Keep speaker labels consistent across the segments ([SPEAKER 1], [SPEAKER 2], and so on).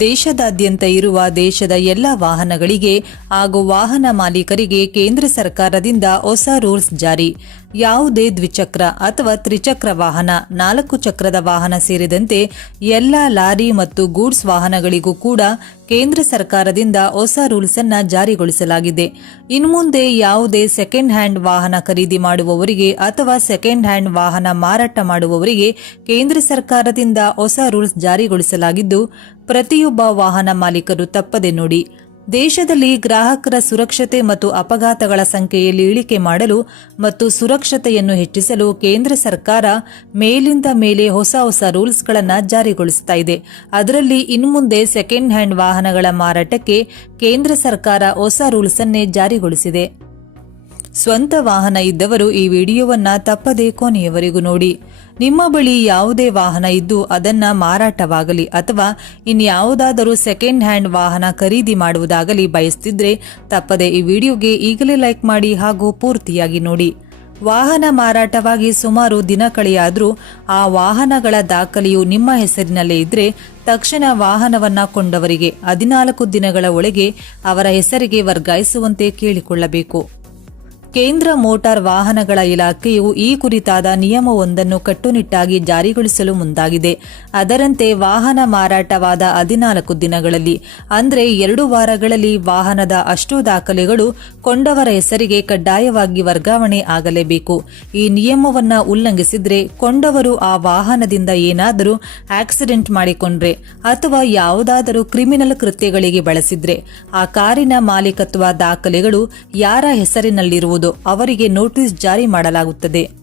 [SPEAKER 1] ದೇಶದಾದ್ಯಂತ ಇರುವ ದೇಶದ ಎಲ್ಲ ವಾಹನಗಳಿಗೆ ಹಾಗೂ ವಾಹನ ಮಾಲೀಕರಿಗೆ ಕೇಂದ್ರ ಸರ್ಕಾರದಿಂದ ಹೊಸ ರೂಲ್ಸ್ ಜಾರಿ. ಯಾವುದೇ ದ್ವಿಚಕ್ರ ಅಥವಾ ತ್ರಿಚಕ್ರ ವಾಹನ, ನಾಲ್ಕು ಚಕ್ರದ ವಾಹನ ಸೇರಿದಂತೆ ಎಲ್ಲ ಲಾರಿ ಮತ್ತು ಗೂಡ್ಸ್ ವಾಹನಗಳಿಗೂ ಕೂಡ ಕೇಂದ್ರ ಸರ್ಕಾರದಿಂದ ಹೊಸ ರೂಲ್ಸ್ ಅನ್ನು ಜಾರಿಗೊಳಿಸಲಾಗಿದೆ. ಇನ್ಮುಂದೆ ಯಾವುದೇ ಸೆಕೆಂಡ್ ಹ್ಯಾಂಡ್ ವಾಹನ ಖರೀದಿ ಮಾಡುವವರಿಗೆ ಅಥವಾ ಸೆಕೆಂಡ್ ಹ್ಯಾಂಡ್ ವಾಹನ ಮಾರಾಟ ಮಾಡುವವರಿಗೆ ಕೇಂದ್ರ ಸರ್ಕಾರದಿಂದ ಹೊಸ ರೂಲ್ಸ್ ಜಾರಿಗೊಳಿಸಲಾಗಿದ್ದು, ಪ್ರತಿಯೊಬ್ಬ ವಾಹನ ಮಾಲೀಕರು ತಪ್ಪದೆ ನೋಡಿ ದೇಶದಲ್ಲಿ ಗ್ರಾಹಕರ ಸುರಕ್ಷತೆ ಮತ್ತು ಅಪಘಾತಗಳ ಸಂಖ್ಯೆಯಲ್ಲಿ ಇಳಿಕೆ ಮಾಡಲು ಮತ್ತು ಸುರಕ್ಷತೆಯನ್ನು ಹೆಚ್ಚಿಸಲು ಕೇಂದ್ರ ಸರ್ಕಾರ ಮೇಲಿಂದ ಮೇಲೆ ಹೊಸ ಹೊಸ ರೂಲ್ಸ್ಗಳನ್ನು ಜಾರಿಗೊಳಿಸುತ್ತಾ ಇದೆ. ಅದರಲ್ಲಿ ಇನ್ಮುಂದೆ ಸೆಕೆಂಡ್ ಹ್ಯಾಂಡ್ ವಾಹನಗಳ ಮಾರಾಟಕ್ಕೆ ಕೇಂದ್ರ ಸರ್ಕಾರ ಹೊಸ ರೂಲ್ಸ್ ಅನ್ನೇ ಜಾರಿಗೊಳಿಸಿದೆ. ಸ್ವಂತ ವಾಹನ ಇದ್ದವರು ಈ ವಿಡಿಯೋವನ್ನ ತಪ್ಪದೇ ಕೊನೆಯವರೆಗೂ ನೋಡಿ. ನಿಮ್ಮ ಬಳಿ ಯಾವುದೇ ವಾಹನ ಇದ್ದು ಅದನ್ನ ಮಾರಾಟವಾಗಲಿ ಅಥವಾ ಇನ್ಯಾವುದಾದರೂ ಸೆಕೆಂಡ್ ಹ್ಯಾಂಡ್ ವಾಹನ ಖರೀದಿ ಮಾಡುವುದಾಗಲಿ ಬಯಸ್ತಿದ್ರೆ ತಪ್ಪದೆ ಈ ವಿಡಿಯೋಗೆ ಈಗಲೇ ಲೈಕ್ ಮಾಡಿ ಹಾಗೂ ಪೂರ್ತಿಯಾಗಿ ನೋಡಿ. ವಾಹನ ಮಾರಾಟವಾಗಿ ಸುಮಾರು ದಿನ ಕಳೆಯಾದರೂ ಆ ವಾಹನಗಳ ದಾಖಲೆಯು ನಿಮ್ಮ ಹೆಸರಿನಲ್ಲೇ ಇದ್ರೆ ತಕ್ಷಣ ವಾಹನವನ್ನ ಕೊಂಡವರಿಗೆ ಹದಿನಾಲ್ಕು ದಿನಗಳ ಒಳಗೆ ಅವರ ಹೆಸರಿಗೆ ವರ್ಗಾಯಿಸುವಂತೆ ಕೇಳಿಕೊಳ್ಳಬೇಕು. ಕೇಂದ್ರ ಮೋಟಾರ್ ವಾಹನಗಳ ಇಲಾಖೆಯು ಈ ಕುರಿತಾದ ನಿಯಮವೊಂದನ್ನು ಕಟ್ಟುನಿಟ್ಟಾಗಿ ಜಾರಿಗೊಳಿಸಲು ಮುಂದಾಗಿದೆ. ಅದರಂತೆ ವಾಹನ ಮಾರಾಟವಾದ ಹದಿನಾಲ್ಕು ದಿನಗಳಲ್ಲಿ, ಅಂದರೆ ಎರಡು ವಾರಗಳಲ್ಲಿ ವಾಹನದ ಅಷ್ಟು ದಾಖಲೆಗಳು ಕೊಂಡವರ ಹೆಸರಿಗೆ ಕಡ್ಡಾಯವಾಗಿ ವರ್ಗಾವಣೆ ಆಗಲೇಬೇಕು. ಈ ನಿಯಮವನ್ನು ಉಲ್ಲಂಘಿಸಿದ್ರೆ ಕೊಂಡವರು ಆ ವಾಹನದಿಂದ ಏನಾದರೂ ಆಕ್ಸಿಡೆಂಟ್ ಮಾಡಿಕೊಂಡ್ರೆ ಅಥವಾ ಯಾವುದಾದರೂ ಕ್ರಿಮಿನಲ್ ಕೃತ್ಯಗಳಿಗೆ ಬಳಸಿದ್ರೆ, ಆ ಕಾರಿನ ಮಾಲೀಕತ್ವ ದಾಖಲೆಗಳು ಯಾರ ಹೆಸರಿನಲ್ಲಿರುವುದು ಅವರಿಗೆ ನೋಟಿಸ್ ಜಾರಿ ಮಾಡಲಾಗುತ್ತದೆ.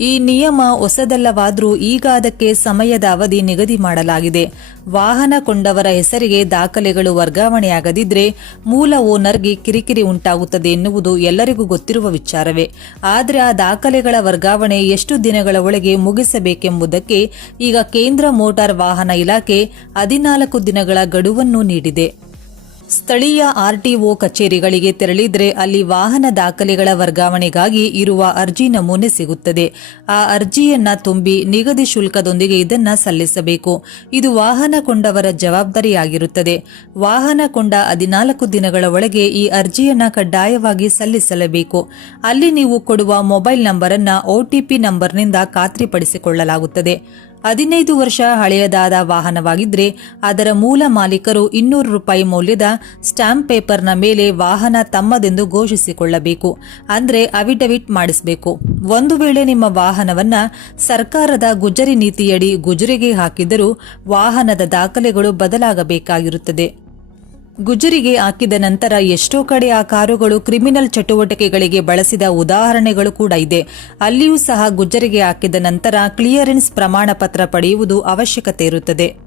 [SPEAKER 1] ಈ ನಿಯಮ ಹೊಸದಲ್ಲವಾದರೂ ಈಗ ಅದಕ್ಕೆ ಸಮಯದ ಅವಧಿ ನಿಗದಿ ಮಾಡಲಾಗಿದೆ. ವಾಹನ ಕೊಂಡವರ ಹೆಸರಿಗೆ ದಾಖಲೆಗಳು ವರ್ಗಾವಣೆಯಾಗದಿದ್ರೆ ಮೂಲ ಓನರ್ಗೆ ಕಿರಿಕಿರಿ ಉಂಟಾಗುತ್ತದೆ ಎನ್ನುವುದು ಎಲ್ಲರಿಗೂ ಗೊತ್ತಿರುವ ವಿಚಾರವೇ. ಆದರೆ ಆ ದಾಖಲೆಗಳ ವರ್ಗಾವಣೆ ಎಷ್ಟು ದಿನಗಳ ಒಳಗೆ ಮುಗಿಸಬೇಕೆಂಬುದಕ್ಕೆ ಈಗ ಕೇಂದ್ರ ಮೋಟಾರ್ ವಾಹನ ಇಲಾಖೆ ಹದಿನಾಲ್ಕು ದಿನಗಳ ಗಡುವನ್ನು ನೀಡಿದೆ. ಸ್ಥಳೀಯ ಆರ್ಟಿಒ ಕಚೇರಿಗಳಿಗೆ ತೆರಳಿದರೆ ಅಲ್ಲಿ ವಾಹನ ದಾಖಲೆಗಳ ವರ್ಗಾವಣೆಗಾಗಿ ಇರುವ ಅರ್ಜಿ ನಮೂನೆ ಸಿಗುತ್ತದೆ. ಆ ಅರ್ಜಿಯನ್ನ ತುಂಬಿ ನಿಗದಿ ಶುಲ್ಕದೊಂದಿಗೆ ಇದನ್ನ ಸಲ್ಲಿಸಬೇಕು. ಇದು ವಾಹನ ಕೊಂಡವರ ಜವಾಬ್ದಾರಿಯಾಗಿರುತ್ತದೆ. ವಾಹನ ಕೊಂಡ ಹದಿನಾಲ್ಕು ದಿನಗಳ ಒಳಗೆ ಈ ಅರ್ಜಿಯನ್ನ ಕಡ್ಡಾಯವಾಗಿ ಸಲ್ಲಿಸಲೇಬೇಕು. ಅಲ್ಲಿ ನೀವು ಕೊಡುವ ಮೊಬೈಲ್ ನಂಬರ್ ಅನ್ನ ಒಟಿಪಿ ನಂಬರ್ನಿಂದ ಖಾತ್ರಿಪಡಿಸಿಕೊಳ್ಳಲಾಗುತ್ತದೆ. ಹದಿನೈದು ವರ್ಷ ಹಳೆಯದಾದ ವಾಹನವಾಗಿದ್ರೆ ಅದರ ಮೂಲ ಮಾಲೀಕರು ಇನ್ನೂರು ರೂಪಾಯಿ ಮೌಲ್ಯದ ಸ್ಟಾಂಪ್ ಪೇಪರ್ನ ಮೇಲೆ ವಾಹನ ತಮ್ಮದೆಂದು ಘೋಷಿಸಿಕೊಳ್ಳಬೇಕು, ಅಂದ್ರೆ ಅವಿಡವಿಟ್ ಮಾಡಿಸಬೇಕು. ಒಂದು ವೇಳೆ ನಿಮ್ಮ ವಾಹನವನ್ನ ಸರ್ಕಾರದ ಗುಜರಿ ನೀತಿಯಡಿ ಗುಜರಿಗೆ ಹಾಕಿದರೂ ವಾಹನದ ದಾಖಲೆಗಳು ಬದಲಾಗಬೇಕಾಗಿರುತ್ತದೆ. ಗುಜರಿಗೆ ಹಾಕಿದ ನಂತರ ಎಷ್ಟೋ ಕಡೆ ಆ ಕಾರುಗಳು ಕ್ರಿಮಿನಲ್ ಚಟುವಟಿಕೆಗಳಿಗೆ ಬಳಸಿದ ಉದಾಹರಣೆಗಳು ಕೂಡ ಇದೆ. ಅಲ್ಲಿಯೂ ಸಹ ಗುಜರಿಗೆ ಹಾಕಿದ ನಂತರ ಕ್ಲಿಯರೆನ್ಸ್ ಪ್ರಮಾಣ ಪತ್ರ ಪಡೆಯುವುದು ಅವಶ್ಯಕತೆ ಇರುತ್ತದೆ.